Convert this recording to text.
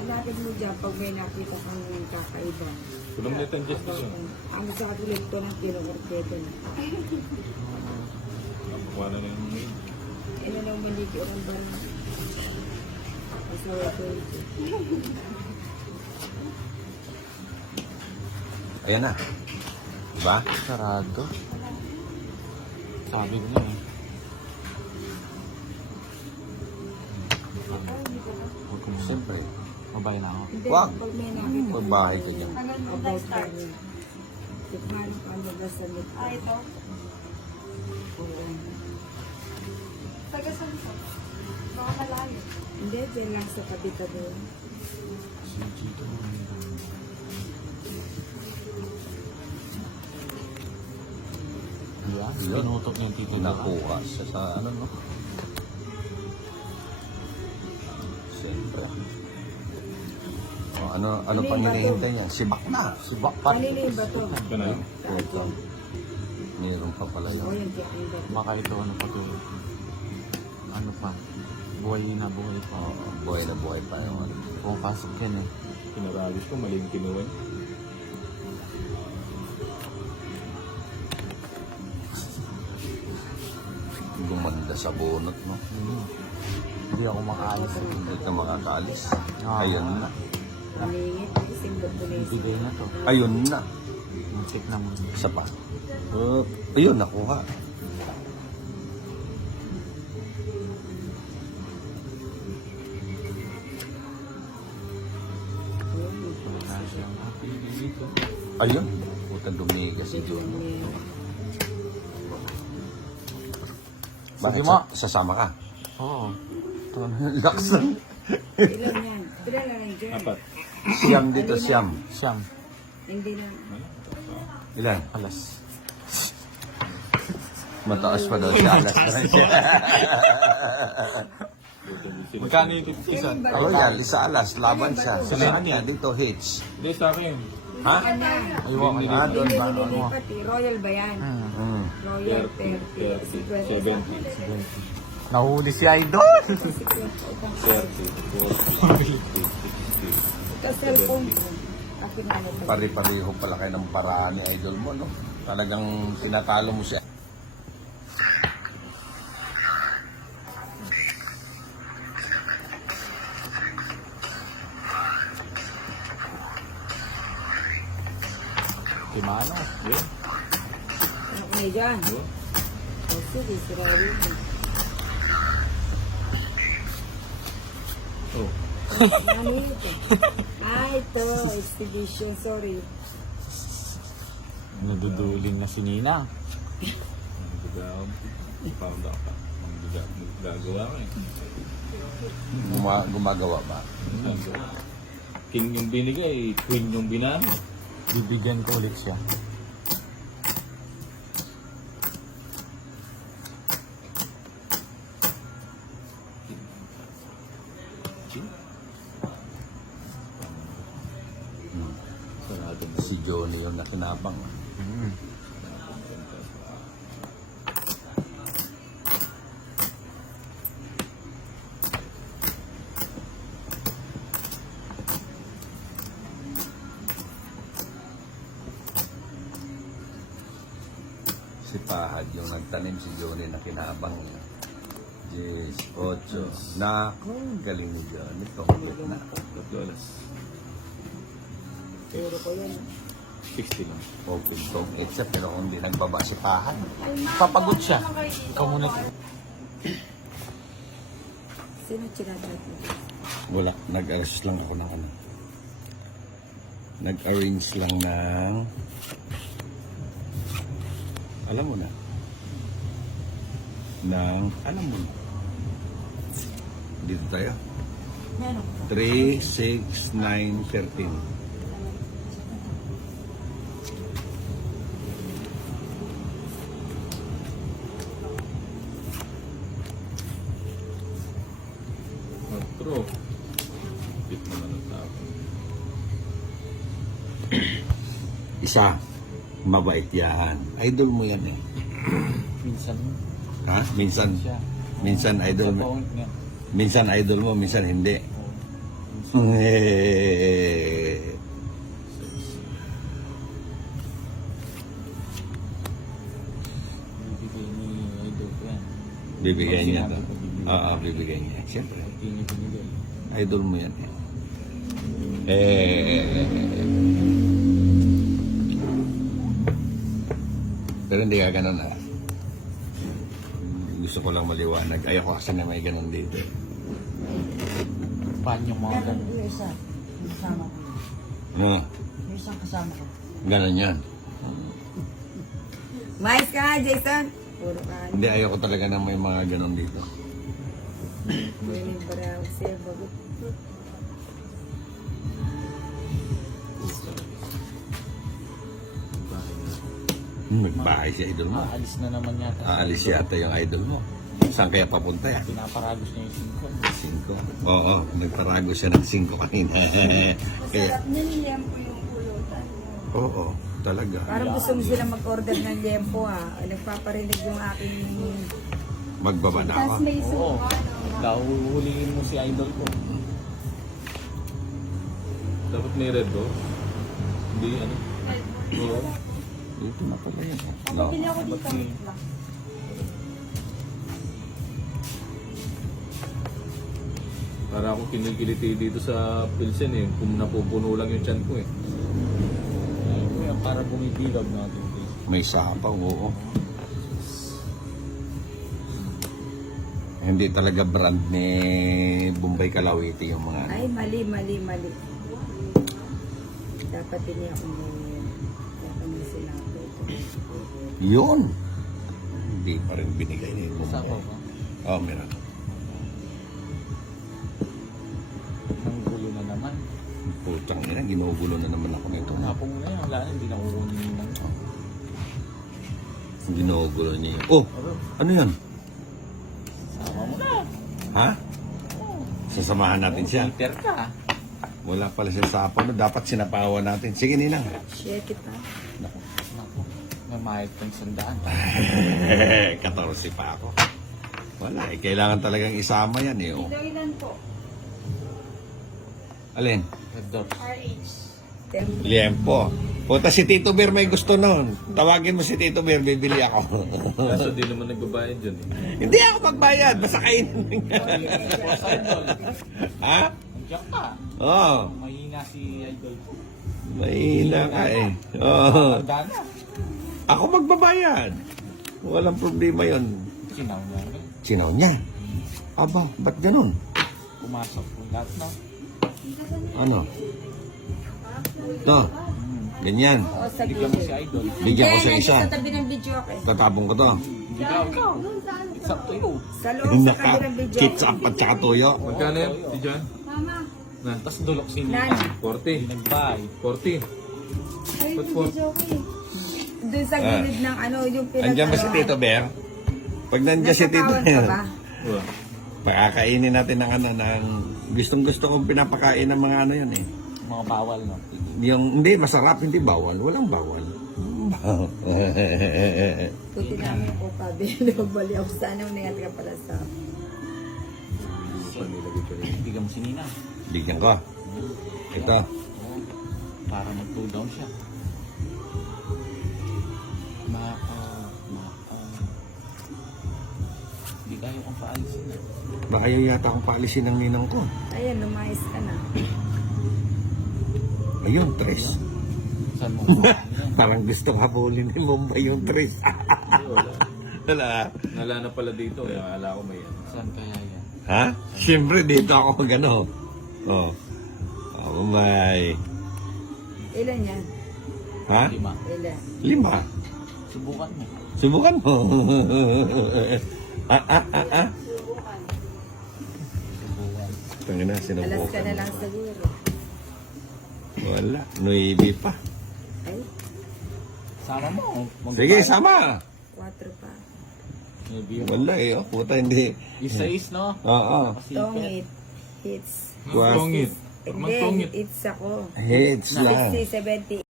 Hanapin mo dyan pag may nakita kang kakaiba. Tulong nito ang justice yun. Ano sa katulad ko ng kinukurteto na. Nakuha na yung maid. Ano lang maligi o ng ban. Asawa ko ito. Ayan na. Diba? Sarado. Sabi niya eh. Siyempre. Mabay na ako. Hindi, Wag. pag may nakita. Magbahay ka dyan. About ganyan. Tikman ka ano ba sa lip. Ito. Ayan. Taga saan po? Baka malayo. Hindi, dyan lang sa tabi-tabi. Si Gito. Yeah, Yun. pinutok niya yung tito na. Nakuha siya sa ano, no? Siyempre. O, ano pang hinihintay niya? Sibak na. Sibak pa. Kanina yung bato. Ito na. Puta. Meron pa pala O, yun. yung kakaiba. Baka ito ano pa to. Ano pa? Buhay na buhay pa. Oo, buhay na buhay pa yung ano. Pumapasok yan eh. Pinaralis ko, maling kinuwan. Gumanda sa bunot, no? Hindi ako makaayos eh. Hindi ka makakalis. Ah. Ayun na. Malingit, isang Japanese. Bibigay na to. Ayun na. Muntik na mo. Isa pa. Ayun, nakuha. Wala siyang napili dito. Ayun. Puta dumigas si John. Bakit? Sige mo. Sasama ka? Oo. Laks lang. Ilan yan? Ilan na lang dyan? Apat. Siyam dito, siyam. Siyam. Hindi na. Ilan? Alas. Mataas pa daw siya. Alas na siya. Magkano yung isa? Royal, isa alas. Laban siya. Saan niya? Dito, H. Hindi sa akin. Ha? Ayoko ka Ah, na. doon ba? Hindi nililipat eh. Royal ba yan? Hmm. Royal 30. 70. Nahuli si Idol! 30, 40, 50, 60. Ito cellphone ko. Akin na ito. Pari-pariho pala kayo ng paraan ni idol mo, no? Talagang tinatalo mo siya. Kimano? Yun. Okay dyan. O sige, sira rin. Oh. Ano ito? Ah, ito. Exhibition. Sorry. Naduduling na si Nina. Gagawa ko eh. Gumagawa ba? King yung binigay, queen yung binano. Bibigyan ko ulit siya. Sarado na. Si Johnny yung nakinabang. Si Pahad yung nagtanim, si Johnny nakinabang niya. 10, 8. Naku, galing ni Johnny. Complete na. $3. Puro ko yan. 60 lang. Open tong etsa, pero kung hindi nagbaba si Pahad. Papagod siya. Ikaw muna. Sino chinachat mo? Wala, nag-arrange lang ako ng ano. Nag-arrange lang ng... Alam mo na. Alam mo na. Dito tayo. Meron ko. 3, 6, 9, 13. True. Bit naman ang tao. Isa, mabait yan. Idol mo yan eh. Minsan Ha? Minsan siya. idol Sa mo. point niya. Minsan idol mo, minsan hindi. Bibigay ni Idol ko yan. Bibigyan niya to. Sinabi ko, bibigyan. Oo, bibigyan niya. Siyempre, Hindi niya binigay. idol mo yan. Pero hindi ka ganun ah. Gusto ko lang maliwanag. Ayoko kasi na may ganun dito. Paano yung mga Meron ganun? yung isa. Yung kasama ko. No, Yung isang kasama ko. ganun yan. Mais ka nga, Jason. Puro ka. Hindi, ayoko talaga na may mga ganun dito. Pwede para siya bagot. Nagbahay si idol mo. Aalis na naman yata. Aalis yata yung idol mo. Saan kaya papunta yan? Pinaparagos niya yung 5. 5. Oo, nagtarago siya ng 5 kanina. Kaya, Sarap niliyem ko yung pulutan. oo, talaga. Parang gusto mo sila mag-order ng liempo ha. Nagpaparinig yung aking... Magbabada Tapos ako. may Oo. suka. Huhulihin mo si Idol ko. Dapat may red do. Hindi ano. Oo. Ito na pala yan. No. Bili ako dito. Ba't si- lang. Para ako kinikiliti dito sa Pilsen eh. Kung napupuno lang yung tiyan ko eh. Ay, kuya, para bumibilog natin. May sapaw, oo. Hindi talaga brand ni Bombay Kalawiti yung mga ano. Ay, mali. Dapat din ako dapat din sinabi ito. Yun! Hindi pa rin binigay ni Sapaw Bombay. ka. Oo, meron. Ang gulo na naman. Putang ina, ginugulo na naman ako nito. Napong na yan. Wala na, hindi na kukunin yung mga. Ginugulo niya yun. Oh! Ano yan? Sama mo na. Ha? Sasamahan natin siya. Peter ka. Wala pala siya sa apo. No? Dapat sinapawan natin. Sige, Ninang. Share kita. Naku. Naku. May mahit pang 100. 14 pa ako. Wala eh. Kailangan talagang isama yan eh. Oh. Dito ilan po? Alin? Red dot. RH. Liempo. Punta si Tito Bear may gusto nun. Tawagin mo si Tito Bear, bibili ako. Kaso di naman nagbabayad dyan eh. Hindi ako magbayad. Basta kainin. Boss Idol. Ha? Andiyan ka. Oo. Mahina si Idol. Mahina ka eh. Oo. Tanda na. Ako magbabayad. Walang problema yon. Sinaw niya. Sinaw niya. Aba, ba't ganun? Pumasok po lahat na. Ano? Ito. Ganyan. O, sa Bigyan mo si gilid. Idol. Bigyan ko sa Hindi, isa. sa tabi ng video ako eh. Tatapong ko to. Hindi ka. It's up to you. Sa loob sa Naka, tabi ng video kids ako. up at saka tuyo. Magkano yan? Di dyan? Mama. Na, tas dulok si Nani? Nina. 40. Nagbay. 40. Ay, Ba't hindi po? joke eh. Doon sa gilid ng ano, yung pinag- Andiyan ba si Tito Bear? Pag nandiyan si Tito Nasapawan ka ba? Bear, Diba? pakakainin natin ng ano, ng gustong-gusto kong pinapakain ng mga ano yan eh. Mga bawal, no? Yung hindi masarap, hindi bawal. Walang bawal. Puti namin yung coca, Belo. Bali ako sa ano, nangyat ka pala sa... Bigyan mo si Nina. Bigyan ko. Ito. Oo. Para mag-cool down siya. Hindi tayo kung paalisin na. Baka yun yata akong paalisin ng ninang ko. Ayan, lumayas ka na. Ayun, tres. Saan mo? Parang gusto habulin ni Mumbai yung tres. Wala. Wala. Nala na pala dito. Kaya akala ko may ano. Saan kaya yan? Ha? Siyempre dito ako gano. Oh. Oh, Mumbai. Ilan yan? Ha? 5. 5. Subukan mo. Subukan mo. Subukan. Tangina, Alas ka sinubukan. na lang siguro. Wala. 9 pa. Ay, Sama mo. Sige, sama. 4 pa. Maybe. Wala eh. Oh, puta, hindi. Isa is, no? Oo. Tongit. Hits. Wow. Tongit. Hindi, hits ako. Hits lang. 60, 70.